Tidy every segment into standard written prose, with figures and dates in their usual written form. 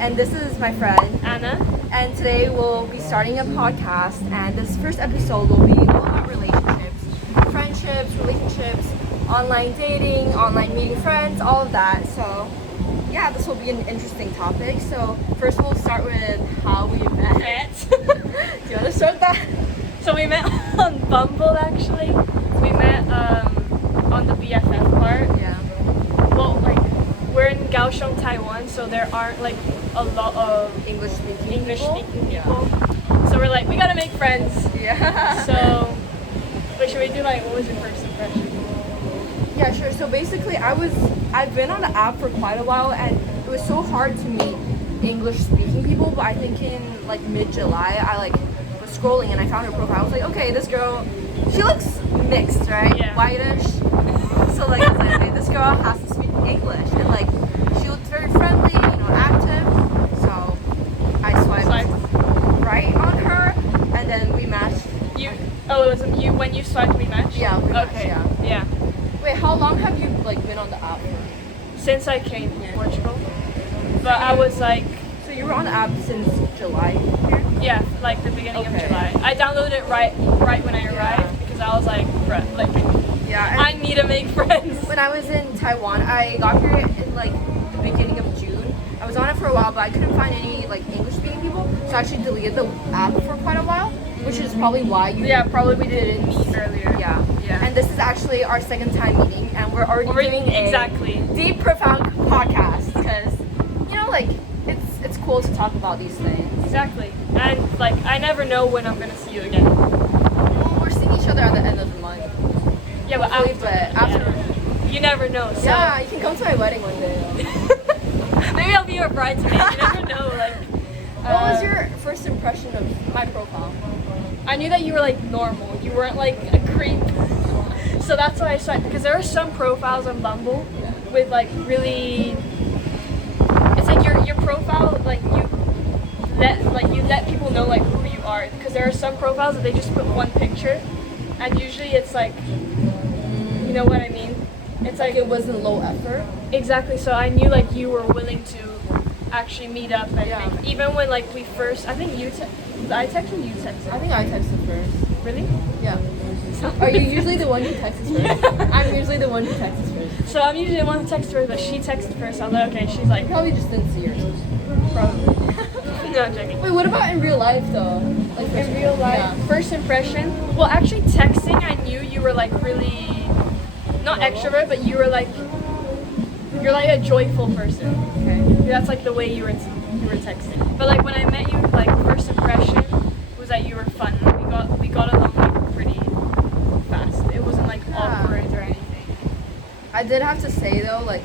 And this is my friend Anna. And today we'll be starting a podcast, and this first episode will be all about relationships, friendships, relationships, online dating, online meeting friends, all of that. So yeah, this will be an interesting topic. So first we'll start with how we met. Do you want to start that? So we met on Bumble actually. We met on the BFF part. Yeah. Well, like we're in Kaohsiung, Taiwan, so there aren't like a lot of English speaking people. Yeah. So we're like, we gotta make friends. Yeah. So, but should we do like, what was your first impression? Yeah, sure. So basically, I've been on the app for quite a while, and it was so hard to meet English-speaking people. But I think in like mid-July, I was scrolling and I found her profile. I was like, okay, this girl, she looks mixed, right? Yeah. Whitish. So like, I was like, okay, this girl has to speak English, and like, she looked very friendly, active. So I swiped right on her, and then we matched. It was you when you swiped we matched? Yeah. We matched, okay. Yeah. Wait, how long have you been on the app for? Since I came here, Portugal. But I was like. So you were on the app since July here? Yeah, like the beginning of July. I downloaded it right when I arrived because I was like, yeah, I need to make friends. When I was in Taiwan, I got here in like the beginning of June. I was on it for a while, but I couldn't find any like English-speaking people, so I actually deleted the app for quite a while, which is probably why you. Yeah, probably we didn't meet earlier. Yeah. And this is actually our second time meeting, and we're already doing exactly deep, profound podcast because it's cool to talk about these things. Exactly, and like I never know when I'm gonna see you again. Well, we're seeing each other at the end of the month. Yeah, but after you never know. So. Yeah, you can come to my wedding one day. Maybe I'll be your bridesmaid. You never know. Like, what was your first impression of my profile? I knew that you were like normal. You weren't like a creep. So that's why I swiped, because there are some profiles on Bumble with like really. It's like your profile, like you let people know like who you are, because there are some profiles that they just put one picture, and usually it's like, you know what I mean? It's like it wasn't low effort. Exactly. So I knew like you were willing to actually meet up, and even when like we first, I think I texted you texted. I think I texted first. Really? Yeah. Are you usually the one who texts first? I'm usually the one who texts first. So I'm usually the one who texts first, but she texted first. I was like, okay, she's like... Probably just didn't see yours. Probably. No, I'm joking. Wait, what about in real life though? Like in real life, first impression? Well, actually texting, I knew you were like really... Not extrovert, but you were like... You're like a joyful person. Okay. That's like the way you were texting. But like when I met you, like first impression was that you were fun. We got along like pretty fast. It wasn't like awkward or anything. I did have to say though,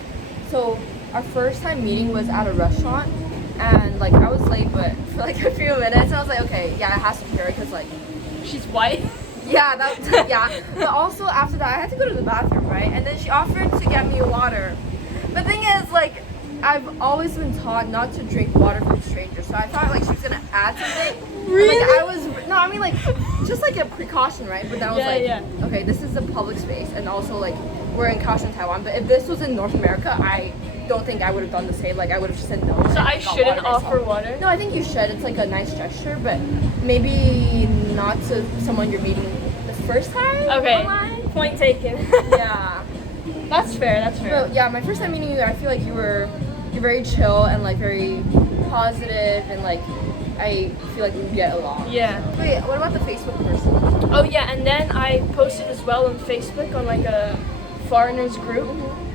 so our first time meeting was at a restaurant, and like I was late, but for like a few minutes, I was like, okay, yeah, it has to be her because like she's white. Yeah, But also after that, I had to go to the bathroom, right? And then she offered to get me water. The thing is, like, I've always been taught not to drink water from strangers, so I thought like she was gonna add something. Really? Like, just like a precaution, right? But then I was okay, this is a public space, and also like we're in Kaohsiung, Taiwan. But if this was in North America, I don't think I would have done the same. Like I would have just said no. So I shouldn't offer water? No, I think you should. It's like a nice gesture, but maybe not to someone you're meeting the first time. Okay. Online. Point taken. Yeah. That's fair. But yeah, my first time meeting you, I feel like you're very chill and like very positive, and like I feel like we get along. Yeah. Wait, what about the Facebook person? Oh yeah, and then I posted as well on Facebook on like a foreigners group,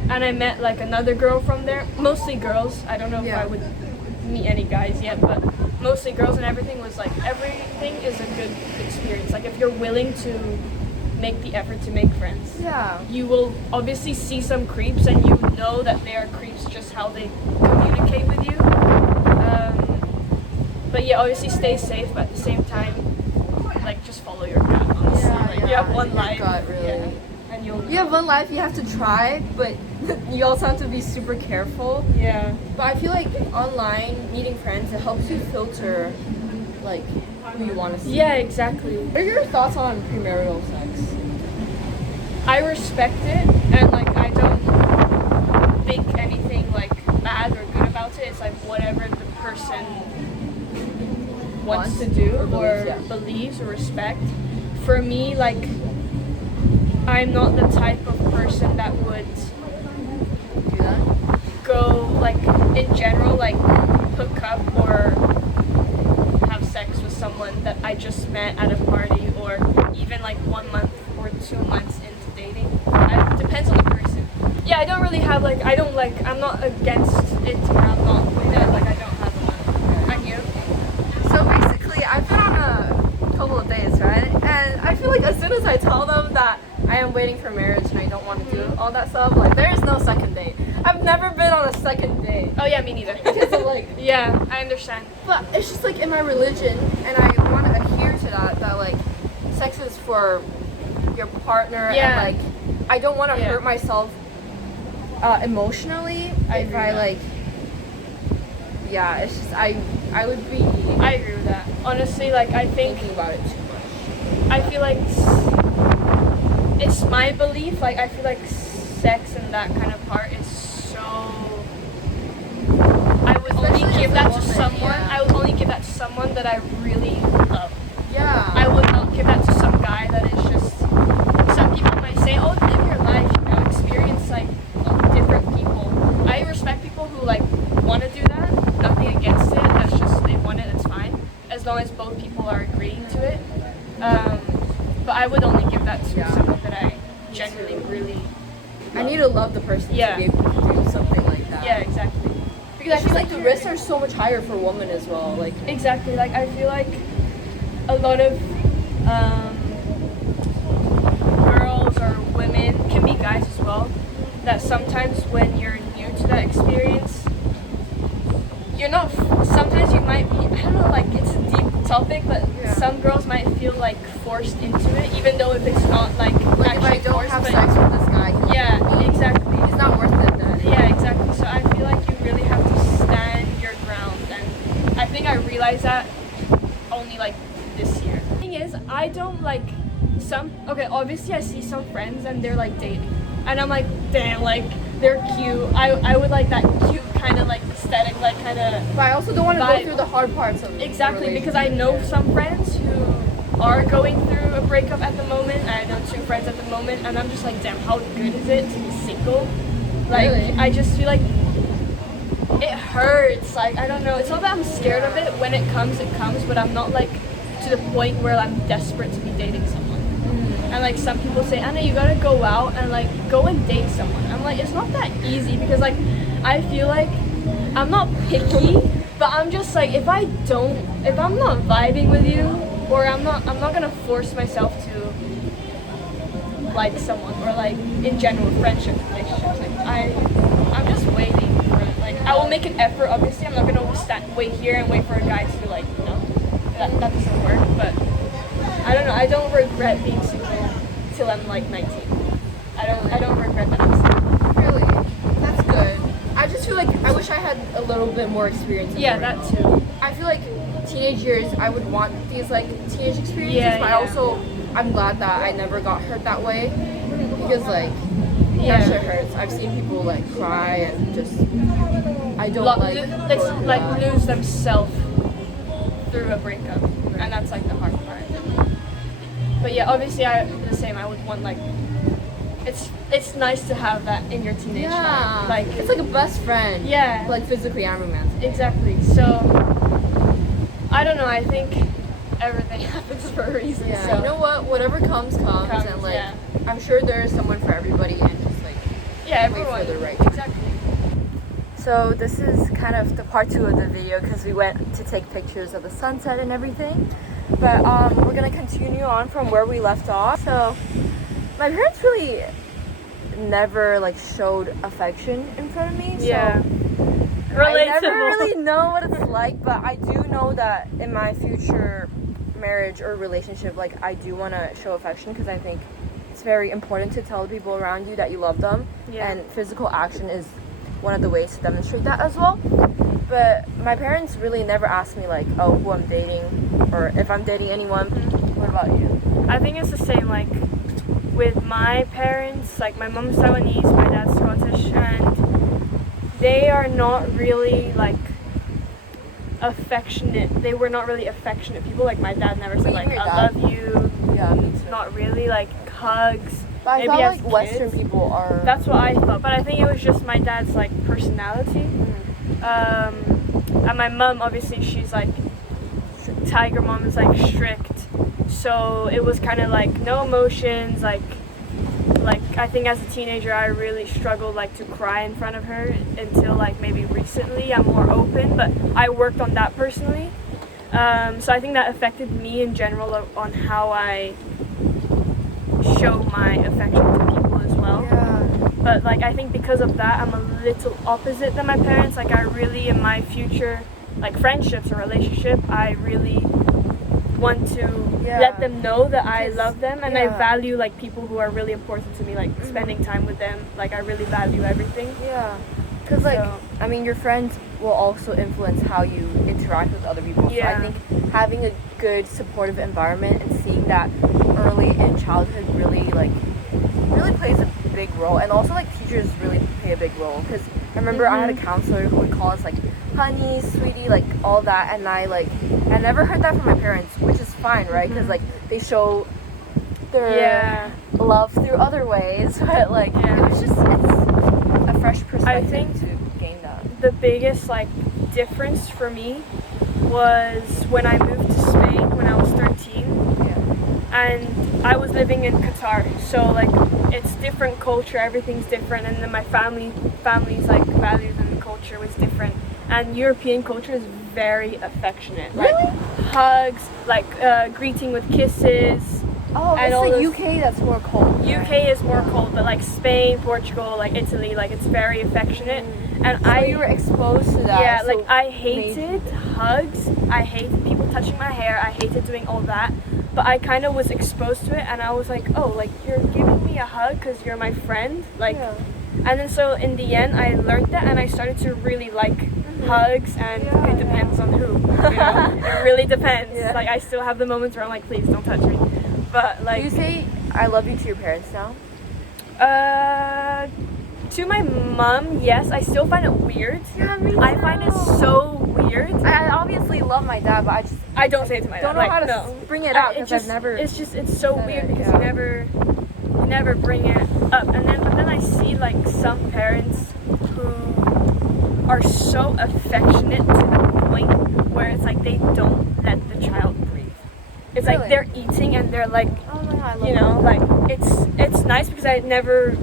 and I met like another girl from there, mostly girls. I don't know if I would meet any guys yet, but mostly girls, and everything is a good experience. Like if you're willing to make the effort to make friends. Yeah. You will obviously see some creeps, and you know that they are creeps just how they communicate with you. But yeah, obviously stay safe, but at the same time, like just follow your gut, honestly. You have one life. Gut, really. Yeah. And you have one life, you have to try, but you also have to be super careful. Yeah. But I feel like online meeting friends, it helps you filter like who you want to see. Yeah, exactly. What are your thoughts on premarital sex? I respect it, and like I don't think anything like bad or good about it. It's like whatever the person wants to do or believes or respect. For me, like, I'm not the type of person that would Do that? go, like, in general, like, hook up or have sex with someone that I just met at a party, or even like 1 month or 2 months into dating. It depends on the person. Yeah, I don't really have like, I'm not against it where I'm not with it, like I don't have one. And you? So basically, I've been on a couple of dates, right? And I feel like as soon as I tell them that I am waiting for marriage and I don't want to do all that stuff, like there is no second date. I've never been on a second date. Oh yeah, me neither. Because of like, Yeah, I understand. but it's just like in my religion, and I want to adhere to that like sex is for your partner, Yeah. and like I don't want to Yeah. hurt myself emotionally I if agree I with that. like. Yeah, it's just I would be I agree with that. Honestly, like I think thinking about it too much. I feel like it's my belief. Like I feel like sex and that kind of part is so. I would Especially only give as a that to woman, someone. yeah. I would only give that to someone that I really love. Yeah. I would not give that to some guy that is just. Some people might say, "Oh, live your life, you know, experience like different people." I respect people who like want to do that. Nothing against it. That's just they want it. It's fine, as long as both people are agreeing to it. But I would only give that to Yeah. someone that I genuinely really. I need to love the person Yeah. to be able to do something like that. Yeah, exactly. Because I feel like the risks are so much higher for women as well. Like Exactly. Like I feel like a lot of girls or women, can be guys as well, that sometimes when you're new to that experience, you're not. Sometimes you might be. I don't know. Like it's a deep topic, but Yeah. some girls might feel like forced into it, even though if it's not like if actually I don't forced, have but- sex with this guy, Yeah, exactly. it's not worth it then. Yeah, exactly. So I feel like you really have to stand your ground, and I think I realized that only like this year. The thing is, I don't like some. Okay, obviously I see some friends and they're like dating, and I'm like, damn, like they're cute. I would like that cute kind of like aesthetic, like kind of. But I also don't want to go Vibe. through the hard parts of Exactly, the because I know relationship. some friends who are going through a breakup at the moment. I know 2 friends at the moment, and I'm just like, damn, how good is it to be single? Like, Really? I just feel like it hurts. Like, I don't know. It's not that I'm scared of it. When it comes, but I'm not like to the point where I'm desperate to be dating someone. And like some people say, Anna, you gotta go out and like go and date someone. I'm like, it's not that easy, because like I feel like I'm not picky, but I'm just like, if I'm not vibing with you, or I'm not gonna force myself to like someone, or like in general friendships, relationships. Like I'm just waiting for it. Like I will make an effort. Obviously, I'm not gonna wait here and wait for a guy to be like, no, that doesn't work. But I don't know. I don't regret being single till I'm like 19. I don't regret that. I'm single. Really, that's good. I just feel like I wish I had a little bit more experience. Yeah, that too. I feel like teenage years, I would want these like teenage experiences, Yeah, but yeah. I'm glad that I never got hurt that way, because like Yeah. that shit hurts. I've seen people like cry and just I don't like Let's going through like that. lose themselves through a breakup, and that's like the hard part. But yeah, obviously the same. I would want like it's nice to have that in your teenage Yeah, life. Like it's like a best friend. yeah, Like physically and romantically. exactly. So I don't know. I think everything happens for a reason. Yeah, So you know what? Whatever comes, and like yeah. I'm sure there is someone for everybody, and just like Yeah, wait everyone. for the right time. Exactly. So this is kind of the part 2 of the video, because we went to take pictures of the sunset and everything. But we're gonna continue on from where we left off. So my parents really never like showed affection in front of me. Yeah. So I never really know what it's like, but I do know that in my future marriage or relationship, like I do want to show affection, because I think it's very important to tell the people around you that you love them. Yeah. And physical action is one of the ways to demonstrate that as well. But my parents really never asked me like, oh, who I'm dating or if I'm dating anyone. What about you? I think it's the same, like, with my parents. Like, my mom's Taiwanese, my dad's Scottish, and they are not really like affectionate. They were not really affectionate people. Like my dad never said But like even your I dad? love you. Yeah, me too. Not really like hugs. But I maybe felt as like Western kids. people are. That's what I thought, but I think it was just my dad's like personality. And my mom, obviously, she's like tiger mom is like strict, so it was kind of like no emotions. Like I think as a teenager, I really struggled like to cry in front of her until like maybe recently I'm more open, but I worked on that personally. So I think that affected me in general on how I show my affection to people as well. Yeah. But like I think because of that, I'm a little opposite than my parents. Like I really, in my future like friendships or relationship, I really want to let them know that I love them, and I value like people who are really important to me, like spending time with them. Like I really value everything. Yeah. Because like I mean, your friends will also influence how you interact with other people. Yeah. So I think having a good supportive environment and seeing that early in childhood really plays a big role. And also like teachers really play a big role, because I remember I had a counselor who would call us like honey, sweetie, like all that, and I never heard that from my parents, which is fine, right? Because like they show their love through other ways, but like it was just it's a fresh perspective I think to gain that. The biggest like difference for me was when I moved to Spain when I was 13. And I was living in Qatar, so like it's different culture, everything's different, and then my family's like values and culture was different. And European culture is very affectionate, like hugs, like greeting with kisses. Oh, and it's the UK that's more cold. UK is more cold, but like Spain, Portugal, like Italy, like it's very affectionate. And so you were exposed to that. Yeah, so like I hated hugs. I hated people touching my hair. I hated doing all that. But I kind of was exposed to it, and I was like, oh, like you're giving me a hug because you're my friend, like. And then so in the end, I learned that, and I started to really like hugs, and it depends on who. You know? It really depends. Like I still have the moments where I'm like, please don't touch me. But like. Do you say I love you to your parents now? To my mom, yes. I still find it weird. Yeah, me too. I find it so weird. I obviously love my dad, but I don't say it to my dad. don't know how to bring it out because I've never. It's so weird because you never bring it up, but then I see like some parents who are so affectionate to the point where it's like they don't let the child breathe. It's like they're eating and they're like, Oh my God, I love you know, that. like it's nice because I never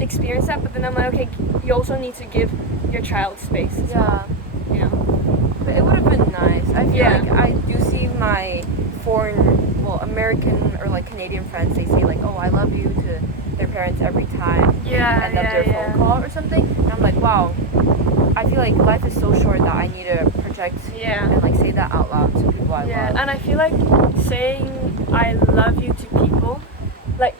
experienced that, but then I'm like, okay, you also need to give your child space as well, you know. But it would have been nice. I feel like I do see my American or like Canadian friends, they say like, oh, I love you to their parents every time they end up their phone call or something. And I'm like, wow, I feel like life is so short that I need to project and like say that out loud to people I love. And I feel like saying I love you to people, like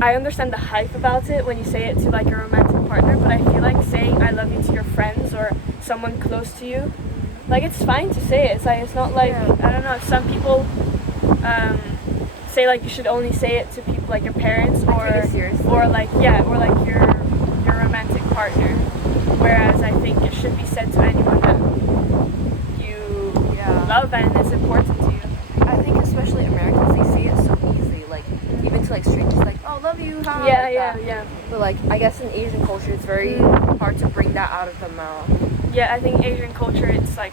I understand the hype about it when you say it to like a romantic partner, but I feel like saying I love you to your friends or someone close to you, like it's fine to say it. It's like it's not like I don't know. Some people say like you should only say it to people like your parents or like your romantic partner. Whereas I think it should be said to anyone that you love and is important to you. I think especially Americans, they say it so easily, like even to like strangers, like oh love you, how Yeah. But like I guess in Asian culture, it's very hard to bring that out of the mouth. Yeah, I think Asian culture, it's like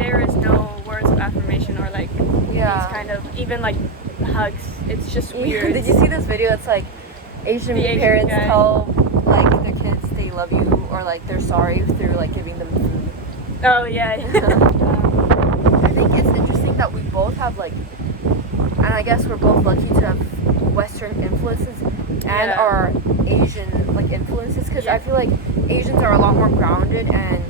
there is no words of affirmation or like these kind of even like hugs. It's just weird. Did you see this video? It's like Asian parents tell like their kids they love you or like they're sorry through like giving them food. Oh yeah. I think it's interesting that we both have like, and I guess we're both lucky to have Western influences and our Asian like influences, because I feel like Asians are a lot more grounded, and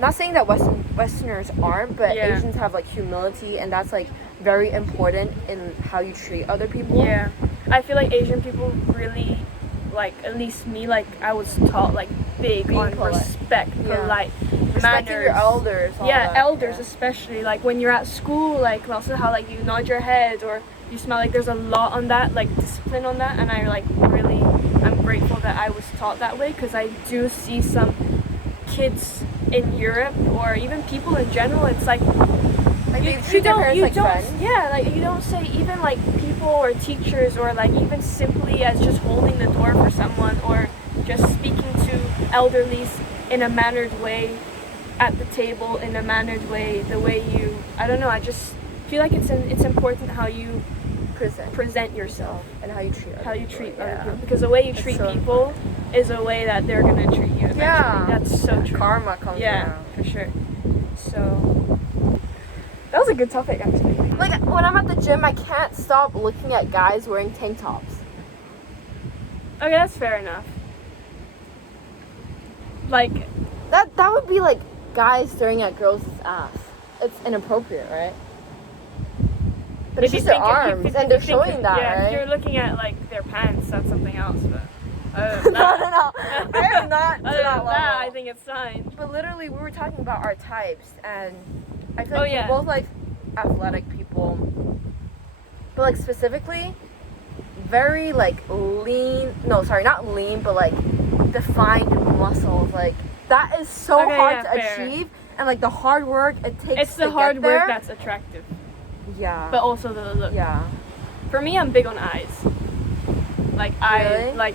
not saying that Westerners aren't, but Asians have like humility, and that's like very important in how you treat other people. Yeah, I feel like Asian people really, like at least me, like I was taught like big on respect, polite, respecting manners. your elders. Elders especially, like when you're at school, like also how like you nod your head or you smell, like there's a lot on that, like discipline on that, and I'm grateful that I was taught that way, because I do see some kids in Europe or even people in general. It's like they treat their parents like friends. Yeah, like you don't say even like people or teachers, or like even simply as just holding the door for someone, or just speaking to elderlies in a mannered way at the table, in a mannered way, the way you, I don't know, I just feel like it's important how you present yourself and how you treat other people, because the way you treat people is a way that they're gonna treat you eventually. Yeah, that's so true. Karma comes around. For sure. So that was a good topic, actually. Like when I'm at the gym, I can't stop looking at guys wearing tank tops. Okay, that's fair enough. Like that would be like guys staring at girls' ass. It's inappropriate, right? But it's just their arms, and they're showing that, right? If you're looking at like their pants, that's something else. But no, I am not to that level. I think it's fine. But literally, we were talking about our types, and I feel like we're both like athletic people, but like specifically, very like lean. No, sorry, not lean, but like defined muscles. Like that is so hard to achieve, and like the hard work it takes. It's the hard work that's attractive. Yeah. But also the look. Yeah. For me, I'm big on eyes. Like eyes, like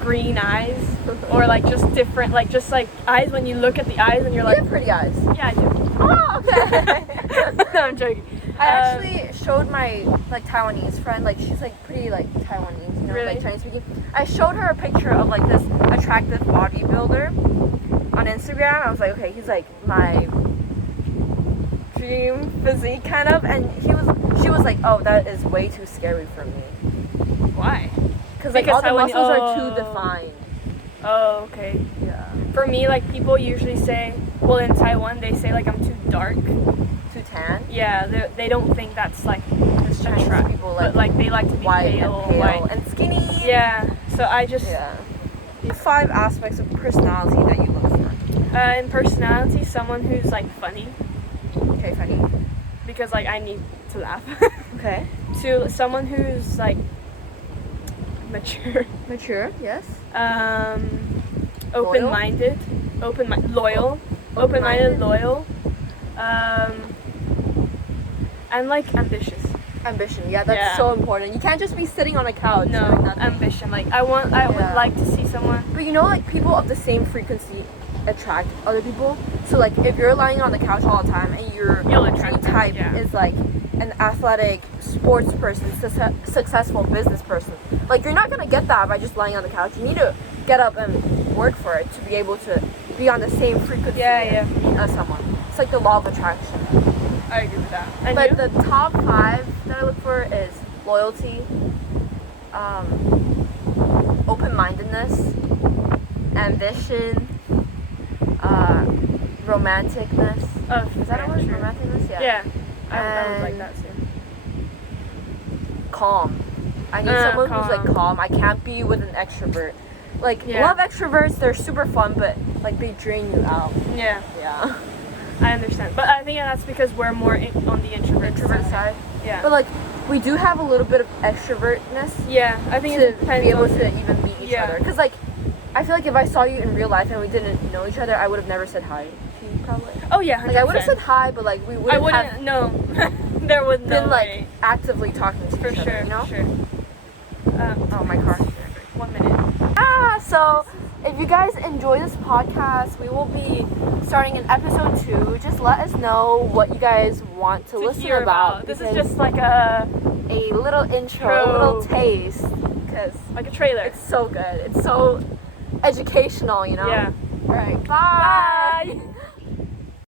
green eyes, or like just different, like just like eyes. When you look at the eyes, and you're like, you have pretty eyes. Yeah, I do. Oh, okay. No, I'm joking. I actually showed my like Taiwanese friend, like she's like pretty like Taiwanese, you know, really? like Chinese speaking. I showed her a picture of like this attractive bodybuilder on Instagram. I was like, okay, he's like my dream physique kind of, and she was like, oh, that is way too scary for me. Why? Because like all the muscles are too defined. Oh, okay. Yeah. For me, like people usually say, well, in Taiwan they say like I'm too dark, too tan. Yeah, they don't think that's like Chinese people but like they like to be pale and skinny. Yeah. So I just The 5 aspects of personality that you look for. In personality, someone who's like funny. Okay, funny. Because like I need to laugh. Okay. To someone who's like mature. Mature, yes. Open-minded, loyal, open-minded, loyal, and like ambitious. Ambition, yeah, that's so important. You can't just be sitting on a couch. No, ambition. Like I would like to see someone. But you know, like people of the same frequency attract other people. So like if you're lying on the couch all the time and your type is like an athletic sports person, successful business person, like you're not gonna get that by just lying on the couch. You need to get up and work for it to be able to be on the same frequency as someone. It's like the law of attraction. I agree with that. And but the top 5 that I look for is loyalty, open-mindedness, ambition, romanticness. Oh, is that a word? Sure. Romanticness? Yeah. I would like that too. Calm. I need someone who's like calm. I can't be with an extrovert. Like, love extroverts, they're super fun, but like they drain you out. Yeah. Yeah. I understand. But I think that's because we're more on the introvert side. Yeah. But like, we do have a little bit of extrovertness. Yeah, I think to be able to even meet each other. Because like, I feel like if I saw you in real life and we didn't know each other, I would have never said hi to you, probably. Oh yeah, 100%. Like I would have said hi, but like we wouldn't. I wouldn't. Have no, there would been like actively talking to each other. You know? For sure. Oh, my car. 1 minute. So if you guys enjoy this podcast, we will be starting in episode 2. Just let us know what you guys want to listen about. This is just like a little intro, a little taste, because like a trailer. It's so good. It's so educational, you know? Yeah. All right. Bye.